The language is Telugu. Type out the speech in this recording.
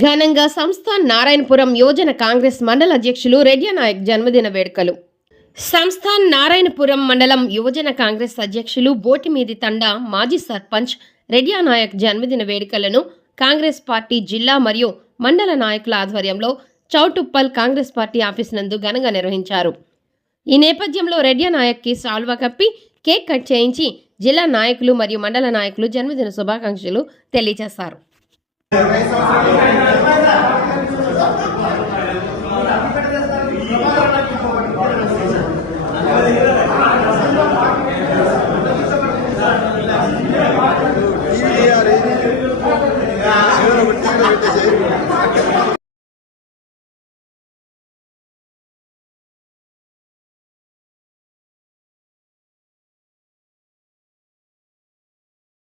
ఘనంగా సంస్థ నారాయణపురం యువజన కాంగ్రెస్ మండల అధ్యక్షులు రెడ్డి నాయక్ జన్మదిన వేడుకలు. సంస్థాన్ నారాయణపురం మండలం యువజన కాంగ్రెస్ అధ్యక్షులు బోటిమీది తండా మాజీ సర్పంచ్ రెడ్యానాయక్ జన్మదిన వేడుకలను కాంగ్రెస్ పార్టీ జిల్లా మరియు మండల నాయకుల ఆధ్వర్యంలో చౌటుప్పల్ కాంగ్రెస్ పార్టీ ఆఫీస్ నందు ఘనంగా నిర్వహించారు. ఈ నేపథ్యంలో రెడ్యానాయక్కి సాల్వా కప్పి కేక్ కట్ చేయించి జిల్లా నాయకులు మరియు మండల నాయకులు జన్మదిన శుభాకాంక్షలు తెలియజేశారు.